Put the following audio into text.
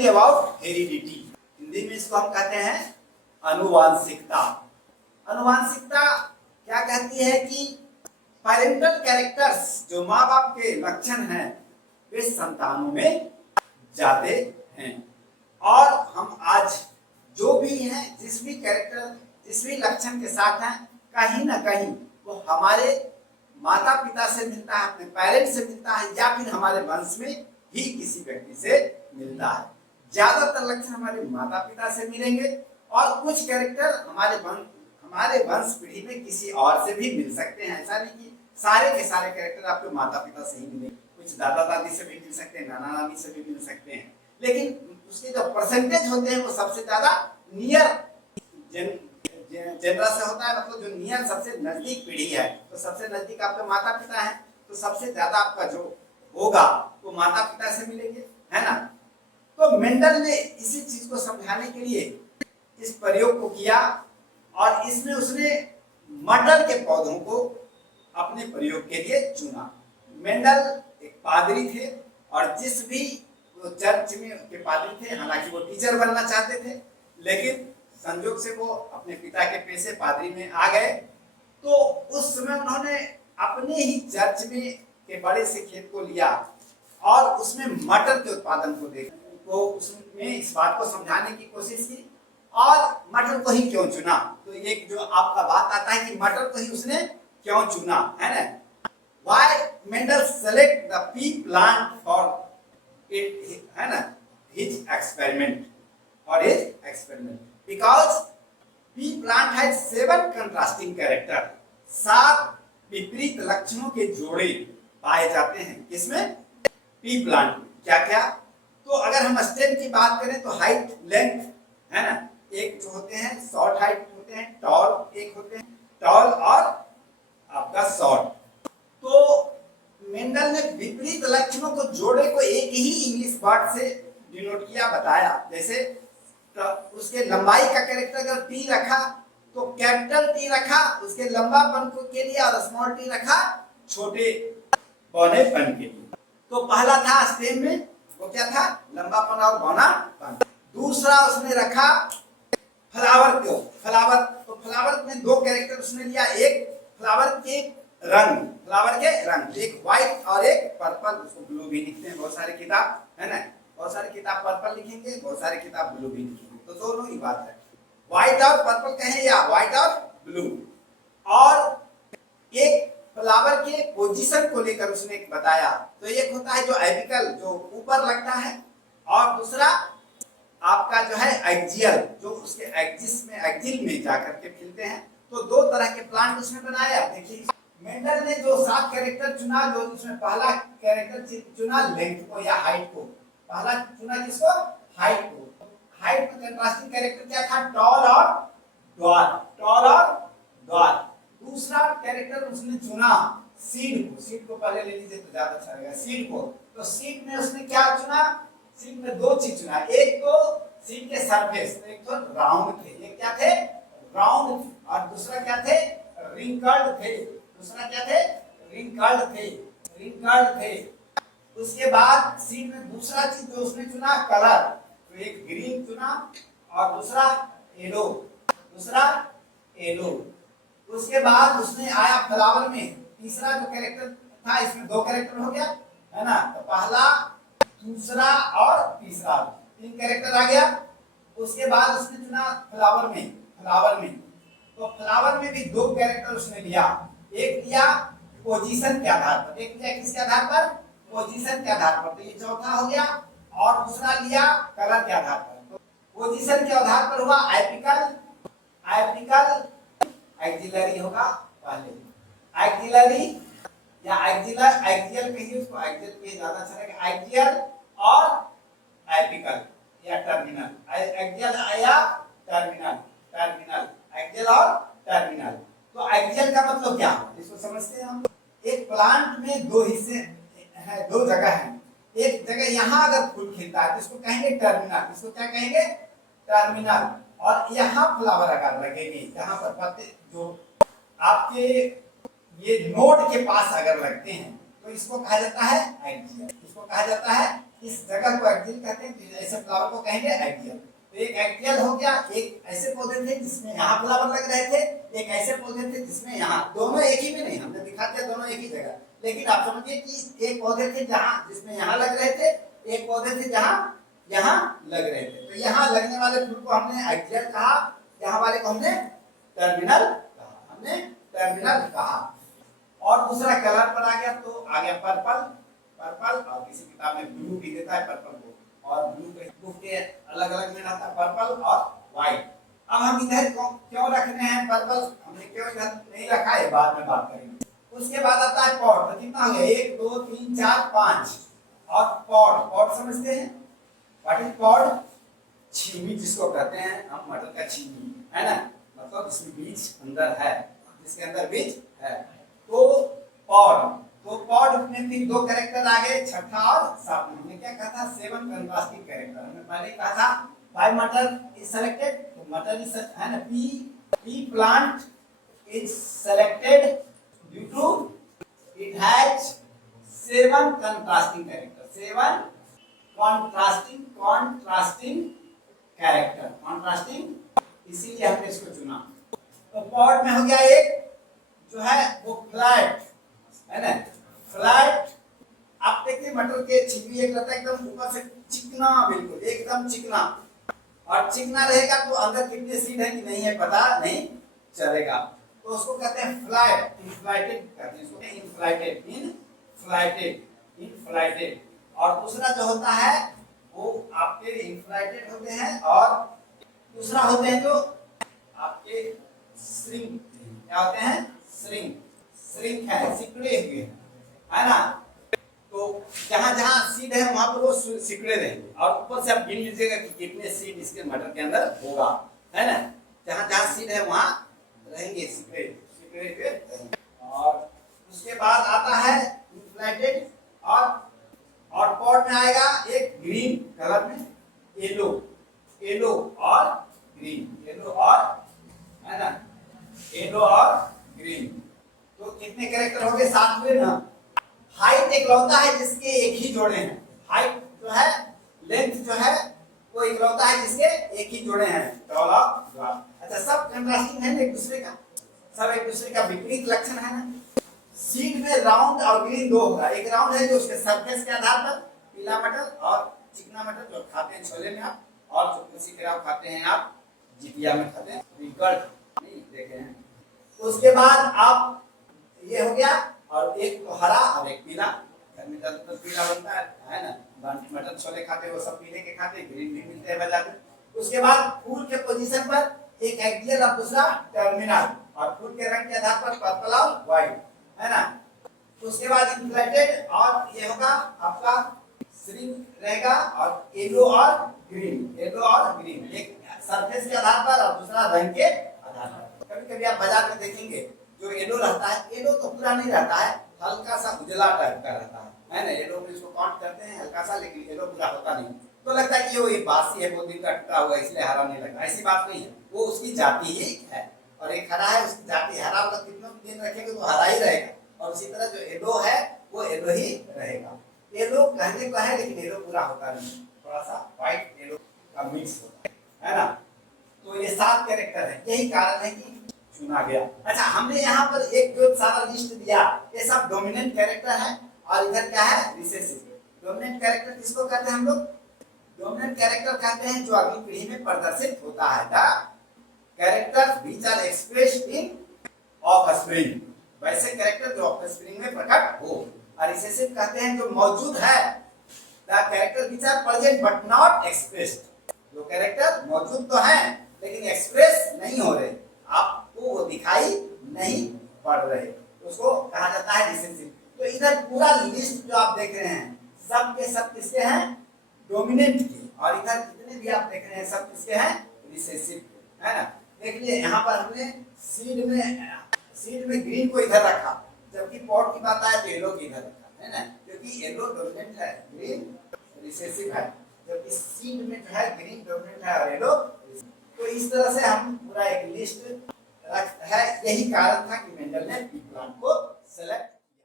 Studying about heredity. Hindi में इसको हम कहते हैं अनुवांशिकता। अनुवांशिकता क्या कहती है कि पेरेंटल कैरेक्टर्स, जो माँ बाप के लक्षण हैं, वे संतानों में जाते हैं। और हम आज जो भी हैं, जिस भी कैरेक्टर, जिस भी लक्षण के साथ हैं, कहीं ना कहीं वो हमारे माता पिता से मिलता है, अपने पेरेंट्स से मिलता है, या फिर हमारे वंश में ही किसी व्यक्ति से मिलता है। ज्यादातर लक्षण हमारे माता पिता से मिलेंगे और कुछ कैरेक्टर हमारे वंश पीढ़ी में किसी और से भी मिल सकते हैं। ऐसा नहीं कि सारे के सारे कैरेक्टर आपके माता पिता से ही मिलेंगे, कुछ दादा दादी से भी मिल सकते हैं, नाना नानी से भी मिल सकते हैं, लेकिन उसके जो परसेंटेज होते हैं वो सबसे ज्यादा नियर जनरा से होता है। मतलब जो नियर सबसे नजदीक पीढ़ी है, तो सबसे नजदीक आपके माता पिता है, तो सबसे ज्यादा आपका जो होगा वो माता पिता से मिलेंगे, है ना। तो मेंडल ने इसी चीज को समझाने के लिए इस प्रयोग को किया और इसमें उसने मटर के पौधों को अपने प्रयोग के लिए चुना। मेंडल एक पादरी थे और जिस भी वो चर्च में के पादरी थे, हालांकि वो टीचर बनना चाहते थे, लेकिन संयोग से वो अपने पिता के पेशे पादरी में आ गए। तो उस समय उन्होंने अपने ही चर्च में के बड़े से खेत को लिया और उसमें मटर के उत्पादन को देखा, तो उसमें इस बात को समझाने की कोशिश की और मटर को ही क्यों चुना। तो एक जो आपका बात आता है कि मटर को ही उसने क्यों चुना, है ना। Why Mendel select the pea plant for it, है ना, his experiment or his experiment? Because pea plant has 7 contrasting character, 7 विपरीत लक्षणों के जोड़े पाए जाते हैं। किसमें? P plant. क्या क्या? तो अगर हम स्टेम की बात करें तो हाइट, लेंथ, है ना, एक जो होते हैं शॉर्ट हाइट होते हैं, टॉल एक होते हैं, टॉल और आपका शॉर्ट। तो मेंडल ने विपरीत लक्षणों को जोड़े को एक ही इंग्लिश वर्ड से डिनोट किया, बताया। जैसे तो उसके लंबाई का कैरेक्टर अगर टी रखा तो कैपिटल टी रखा उसके लंबापन को के लिए और स्मॉल टी रखा छोटे बौनेपन के लिए। तो पहला था स्टेम में, वो क्या था? लंबापन और बौनापन। दूसरा उसने रखा फ्लावर को, फ्लावर, तो फ्लावर में 2 कैरेक्टर उसने लिया, एक फ्लावर के रंग, फ्लावर के रंग, एक व्हाइट और एक पर्पल, उसको ब्लू भी लिखते हैं बहुत सारे किताब, है ना। बहुत सारे किताब पर्पल लिखेंगे, बहुत सारे किताब ब्लू भी लिखेंगे, तो दोनों ही बात है, व्हाइट और पर्पल कहें या व्हाइट और ब्लू। और एक फ्लावर के पोजीशन को लेकर उसने बताया। तो एक होता है जो एपिकल, जो ऊपर लगता है, और दूसरा आपका जो है एक्जियल, जो उसके एक्सिस में, एक्सिल में जाकर के खिलते हैं। तो 2 तरह के प्लांट उसने बनाया। देखिए मेंडल ने जो 7 कैरेक्टर चुना, जो उसमें पहला कैरेक्टर चुना लेंथ को या हाइट को, पहला चुना किसको? हाइट को। हाइट में कंट्रास्टिंग कैरेक्टर क्या था? टॉल और ड्वार्फ, टॉल और ड्वार्फ। दूसरा कैरेक्टर उसने चुना सीड को, सीड को पहले ले लीजिए तो ज्यादा अच्छा रहेगा, सीड को। तो सीड में उसने क्या चुना? सीड में 2 चीज चुना, एक तो सीड के सरफेस, तो एक तो राउंड थे, एक क्या थे? राउंड, और दूसरा क्या थे? रिंकल्ड थे। दूसरा क्या थे? रिंकल्ड थे, रिंकल्ड थे। उसके बाद सीड में दूसरा चीज जो उसने चुना कलर, तो एक ग्रीन चुना और दूसरा येलो, दूसरा येलो। उसके बाद उसने आया फ्लावर में, तीसरा जो कैरेक्टर था, इसमें 2 कैरेक्टर हो गया, है ना। तो पहला, दूसरा और तीसरा, 3 कैरेक्टर आ गया। उसके बाद उसने चुना फ्लावर में, फ्लावर में, तो फ्लावर में भी 2 कैरेक्टर उसने लिया, एक लिया पोजीशन के आधार पर, एक लिया किसके आधार पर? पोजीशन के आधार पर, तो ये चौथा हो गया। और दूसरा लिया कलर के आधार पर। तो पोजीशन के आधार पर हुआ एपिकल, एपिकल एक्सिलरी होगा पहले, एक्सिलरी या एक्सिलर, एक्सियल कहिए उसको, एक्सियल कहिए ज्यादा अच्छा रहेगा, एक्सियल और एपिकल या टर्मिनल, एक्सियल या टर्मिनल, टर्मिनल, एक्सियल और टर्मिनल। तो एक्सियल का मतलब क्या? इसको समझते हैं हम। एक प्लांट में 2 हिस्से है, 2 जगह है। एक जगह यहाँ अगर फूल खिलता है तो इसको कहेंगे टर्मिनल, इसको क्या कहेंगे? टर्मिनल। और यहाँ फ्लावर अगर लगेंगे, यहाँ पर पत्ते जो आपके ये नोड के पास अगर लगते हैं तो इसको कहा जाता है एक्सियल, इसको कहा जाता है इस जगह को एक्टियल कहते हैं, तो ऐसे फ्लावर को कहेंगे एक्टियल। तो एक एक्टियल हो गया, एक ऐसे पौधे थे जिसमें यहाँ फ्लावर लग रहे थे, एक ऐसे पौधे थे जिसमें यहाँ, दोनों एक ही में नहीं, हमने दिखा दिया दोनों एक ही जगह, लेकिन आप समझिए कि एक पौधे थे जहाँ जिसमें यहाँ लग रहे थे, एक पौधे थे जहाँ यहाँ लग रहे थे। तो यहाँ लगने वाले फूल को हमने एक्टियल कहा, यहाँ वाले को हमने टर्मिनल कहा, हमने टर्मिनल कहा। और दूसरा कलर पर आ गया, तो आ गया पर्पल, पर्पल, और किसी किताब में ब्लू भी देता है पर्पल को, और ब्लू के बुक के अलग अलग में रहता है पर्पल और व्हाइट। अब हम इधर क्यों रखने हैं पर्पल, हमने क्यों इधर नहीं रखा है, बाद में बात करेंगे। उसके बाद आता है पॉट, तो कितना हो गया 1 2 3 4 5, और पॉट, पॉट समझते हैं व्हाट इज पॉट, छीमी जिसको कहते हैं हम, मटर का छीमी है ना, मतलब जिसमें बीज अंदर है, जिसके अंदर बीज है, तो पॉट। तो पॉड में भी दो कैरेक्टर आ गए, छठा और सातवां। हमने क्या कहा था, 7 कंट्रास्टिंग कैरेक्टर। हमने पहले कहा था बाय मटर इज सेलेक्टेड, तो मटर इज है ना, pea plant is selected due to it has 7 contrasting character, 7 contrasting character, contrasting, इसीलिए हमने इसको चुना। तो पॉड में हो गया एक जो है वो फ्लैट है ना, फ्लैट। आप देखिए मटर के छिपी एक रहता है एकदम ऊपर से चिकना, बिल्कुल एकदम चिकना, और चिकना रहेगा तो अंदर कितने सीड है कि नहीं है पता नहीं चलेगा, तो उसको कहते हैं फ्लैट, इनफ्लाइटेड कहते हैं इसको, इनफ्लाइटेड, इनफ्लाइटेड। और दूसरा जो होता है वो आपके इनफ्लाइटेड होते हैं, और दूसरा होते हैं जो आपके श्रिंक, क्या होते हैं, श्रिंक है, सिकुड़े हुए है ना। तो जहां जहां सीड है वहां पर वो सिकुड़े रहेंगे, और ऊपर से आप गिन लीजिएगा कि कितने सीड इसके मटर के अंदर होगा, है ना। जहां जहां सीड है वहां रहेंगे सिकुड़े हुए। और उसके बाद आता है इनफ्लेटेड, और पॉट में आएगा एक ग्रीन कलर में, येलो और ग्रीन, येलो और है ना, येलो और ग्रीन। तो कितने कैरेक्टर हो गए, 7 हुए ना। हाइट एक लौता है जिसके एक ही जोड़े हैं, हाइट जो है, लेंथ जो है वो एक लौता है जिसके एक ही जोड़े हैं, टॉल और ड्वार्फ। अच्छा, सब कंट्रास्टिंग है एक दूसरे का, सब एक दूसरे का विपरीत लक्षण है ना। सीड में राउंड और ग्रीन दो होगा, एक राउंड है जो उसके सरफेस के आधार पर, पीला मटर और चिकना मटर जो खाते हैं छोले में आप, और जो उसी तरह खाते हैं आप जितिया में खाते हैं, रिकल्ट नहीं देखे हैं। उसके बाद आप ये हो गया, और एक तो हरा और एक पीला, घर में ज्यादातर पीला बनता है ना, मटर छोले खाते वो सब पीले के खाते, ग्रीन भी मिलते हैं बाजार में। उसके बाद फूल के पोजीशन पर एक एक्सियल और दूसरा टर्मिनल, और फूल के रंग के आधार पर पर्पल और व्हाइट, है ना। उसके बाद इनफ्लेटेड, और ये होगा आपका श्रिंक रहेगा, और येलो और ग्रीन, येलो और ग्रीन, एक सरफेस के आधार पर और दूसरा रंग के आधार पर। कभी कभी आप बाजार में देखेंगे जो येलो रहता है, येलो तो पूरा नहीं रहता है, हल्का सा उजला टाइप का रहता है ना, येलो में इसको काउंट करते हैं हल्का सा, लेकिन येलो पूरा होता नहीं, तो लगता है कि वो ये बासी है, वो दिन का टूटा हुआ इसलिए हरा नहीं लगता, ऐसी बात नहीं है, वो उसकी जाति ही है। और एक हरा है, उसकी जाति हरा, मतलब कितना दिन रखेंगे तो हरा ही रहेगा, और उसी तरह जो येलो है वो येलो ही रहेगा। येलो कहने को है लेकिन येलो पूरा होता नहीं, थोड़ा सा व्हाइट येलो का मिक्स होता है ना। तो ये 7 कैरेक्टर है, यही कारण है कि चुना गया। अच्छा, हमने यहाँ पर एक जो सारा लिस्ट दिया, ये सब डोमिनेंट कैरेक्टर है, और इधर क्या है, रिसेसिव। डोमिनेंट कैरेक्टर किसको कहते हैं हम लोग, डोमिनेंट कैरेक्टर कहते हैं जो अगली पीढ़ी में प्रदर्शित होता है, the characters which are expressed in offspring, वैसे कैरेक्टर जो ऑफस्प्रिंग में प्रकट हो। और रिसेसिव कहते हैं जो मौजूद है, the character which are present but not expressed, जो कैरेक्टर मौजूद तो है लेकिन एक्सप्रेस नहीं हो रहे, आपको वो दिखाई नहीं पड़ रहे, उसको कहा जाता है रिसेसिव। तो इधर पूरा लिस्ट जो आप देख रहे हैं सब के सब किसके हैं, डोमिनेंट के, और इधर जितने भी आप देख रहे हैं सब किसके हैं, रिसेसिव के, है ना। देखिए यहाँ पर हमने सीड में ग्रीन को इधर रखा, जबकि पॉट की बात आए तो येलो की इधर रखा, है ना, क्योंकि येलो डोमिनेंट है, ग्रीन रिसेसिव है, जबकि सीड में जो है ग्रीन डोमिनेंट है और येलो। तो इस तरह से हम पूरा एक लिस्ट है, यही कारण था कि मेंडल ने पी प्लांट को सेलेक्ट